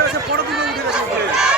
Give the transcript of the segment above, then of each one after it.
উঠে গেছে পরে দুটো উঠে গেছে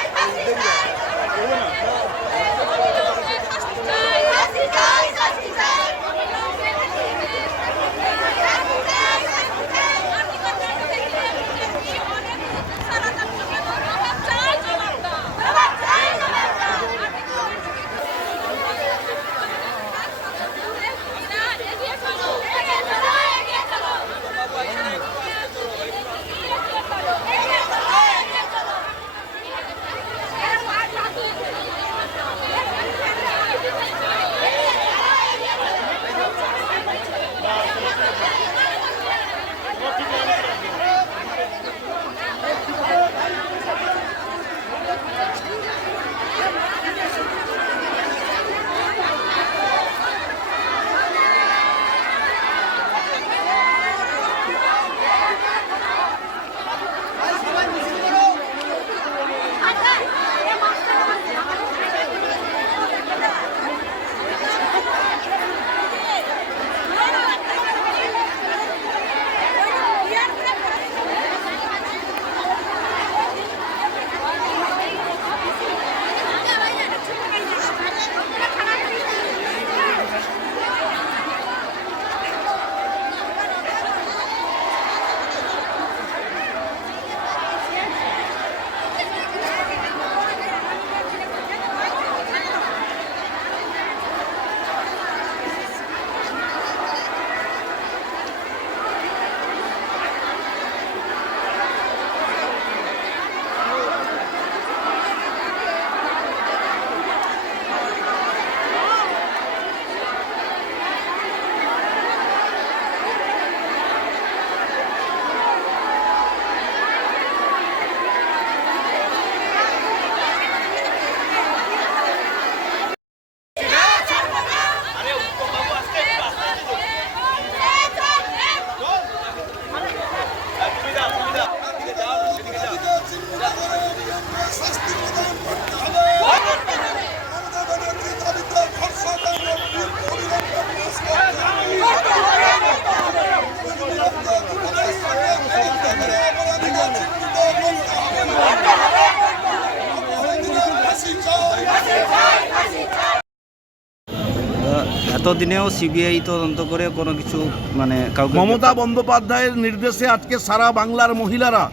এতদিনেও সিবিআই তদন্ত করে কোনো কিছু মানে মমতা বন্দ্যোপাধ্যায়ের নির্দেশে আজকে সারা বাংলার মহিলারা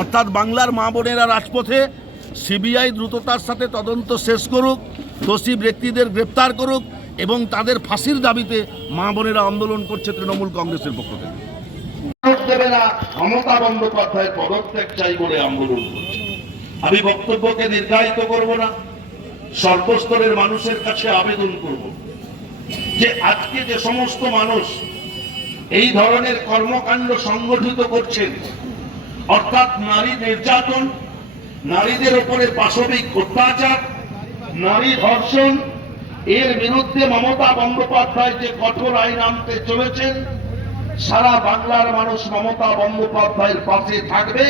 অর্থাৎ বাংলার মা বোনেরা রাজপথে সিবিআই দ্রুততার সাথে তদন্ত শেষ করুক দোষী ব্যক্তিদের গ্রেপ্তার করুক এবং তাদের ফাঁসির দাবিতে মা বোনেরা আন্দোলন করছে তৃণমূল কংগ্রেসের পক্ষ থেকে। দেবে না মমতা বন্দ্যোপাধ্যায়ের পদত্যাগ চাই বলে আন্দোলন আমি বক্তব্যকে নির্ধারিত করব না সর্বস্তরের মানুষের কাছে আবেদন করব। যে আজকে যে সমস্ত মানুষ এই ধরনের কর্মকাণ্ড সংগঠিত করছেন, অর্থাৎ নারী নির্যাতন, নারীদের উপরে পাশবিক অত্যাচার, নারী ধর্ষণ, এর বিরুদ্ধে মমতা বন্দ্যোপাধ্যায় যে কঠোর আইন আনতে চলেছেন, সারা বাংলার মানুষ মমতা বন্দ্যোপাধ্যায়ের পাশে থাকবে।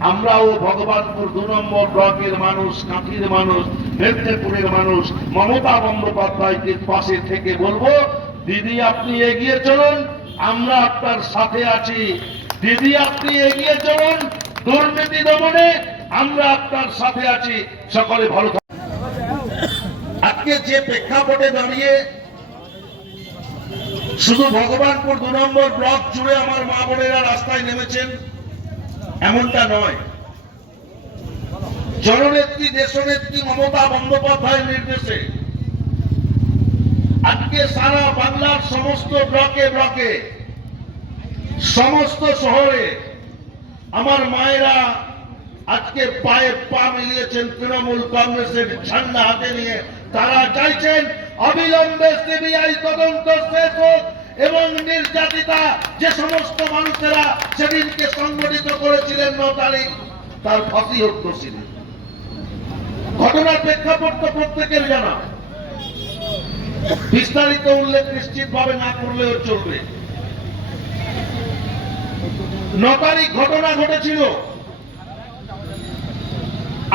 আমরাও ভগবানপুর দু নম্বর ব্লকের মানুষ, কাঁথির মানুষ, মেদিনীপুরের মানুষ, মমতা বন্দ্যোপাধ্যায়কে পাশে থেকে বলব, দিদি আপনি এগিয়ে চলুন, আমরা আপনার সাথে আছি দিদি আপনি এগিয়ে চলুন, দুর্নীতি দমনে আমরা আপনার সাথে আছি সকলে ভালো। আজকে যে প্রেক্ষাপটে দাঁড়িয়ে শুধু ভগবানপুর দু নম্বর ব্লক জুড়ে আমার মা বোনেরা রাস্তায় নেমেছেন এমনটা নয়। জননেত্রী, দেশনেত্রী মমতা বন্দ্যোপাধ্যায়ের নির্দেশে আজকে সারা বাংলার সমস্ত ব্লকে ব্লকে, সমস্ত শহরে আমার মায়েরা আজকে পায়ে পা মিলিয়েছেন তৃণমূল কংগ্রেসের ঝান্ডা হাতে নিয়ে। তারা চাইছেন অবিলম্বে সিবিআই তদন্ত শেষ হোক এবং নির্যাতিতা যে সমস্ত মানুষেরা সেদিনকে সংগঠিত করেছিলেন ন তারিখ তার ফাঁসি হোক দোষীদের ঘটনার প্রেক্ষাপট প্রত্যেকের জানা। বিস্তারিত উল্লেখ নিশ্চিতভাবে না করলেও চলবে। ন তারিখ ঘটনা ঘটেছিল।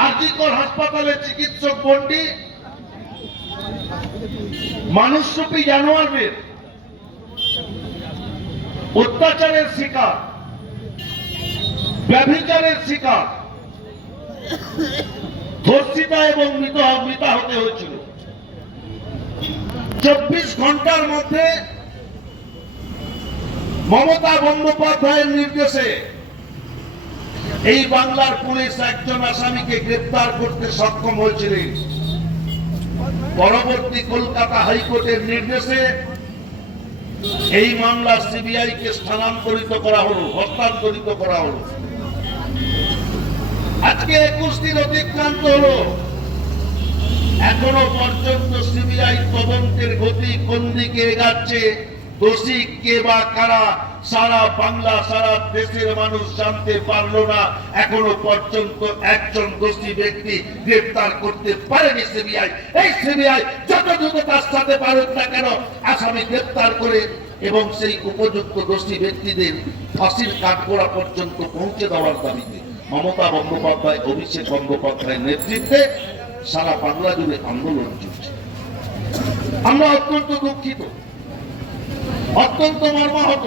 আরজিকর হাসপাতালে চিকিৎসক বন্ডি, মানুষরূপী জানোয়ারদের অত্যাচারের শিকার, ব্যভিচারের শিকার, ধর্ষিতা এবং মৃত, মৃতা হতে হয়েছিল। চব্বিশ ঘণ্টার মধ্যে মমতা বন্দ্যোপাধ্যায়ের নির্দেশে এই বাংলার পুলিশ একজন আসামিকে গ্রেপ্তার করতে সক্ষম হয়েছিলেন। পরবর্তী কলকাতা হাইকোর্টের নির্দেশে এই মামলা সিবিআই কে স্থানান্তরিত করা হলো, হস্তান্তরিত করা হলো। আজকে একুশ দিন অতিক্রান্ত হলো। এখনও পর্যন্ত সিবিআই তদন্তের গতি কোন দিকে এগাচ্ছে, দোষী কে বা কারা, সারা বাংলা, সারা দেশের মানুষ জানতে পারল না। এখনও পর্যন্ত একজন দোষী ব্যক্তি গ্রেফতার করতে পারেনি সিবিআই। এই সিবিআই যত দ্রুত তার সাথে পারুক না কেন আসামি গ্রেফতার করে এবং সেই উপযুক্ত দোষী ব্যক্তিদের ফাঁসির কাঠগোড়া পর্যন্ত পৌঁছে দেওয়ার দাবিতে মমতা বন্দ্যোপাধ্যায়, অভিষেক বন্দ্যোপাধ্যায়ের নেতৃত্বে সারা বাংলা জুড়ে আন্দোলন চলছে। আমরা অত্যন্ত দুঃখিত, অত্যন্ত মর্মাহত।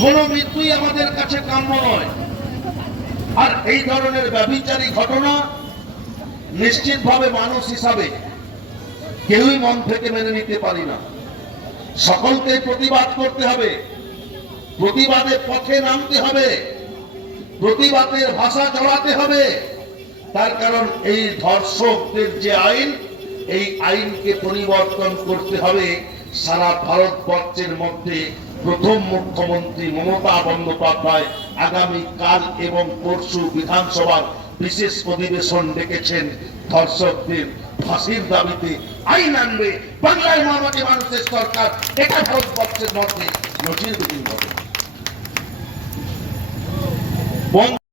কোন মৃত্যুই আমাদের কাছে কাম্য নয়। আর এই ধরনের ব্যভিচারী ঘটনা নিশ্চিতভাবে মানুষ হিসাবে কেউই মন থেকে মেনে নিতে পারি না। সকলকে প্রতিবাদ করতে হবে। প্রতিবাদের পথে নামতে হবে। প্রতিবাদের ভাষা চড়াতে হবে। তার কারণ এই ধর্ষকদের যে আইন, এই আইনকে পরিবর্তন করতে হবে। সারা ভারতবর্ষের মধ্যে প্রথম মুখ্যমন্ত্রী মমতা বন্দ্যোপাধ্যায় আগামী কাল এবং পরশু বিধানসভার বিশেষ অধিবেশন ডেকেছেন ধর্ষকদের ফাঁসির দাবিতে। আইন আনবে বাংলায় মানুষের সরকার। এটা ভারতবর্ষের মধ্যে নজিরবিহীন হবে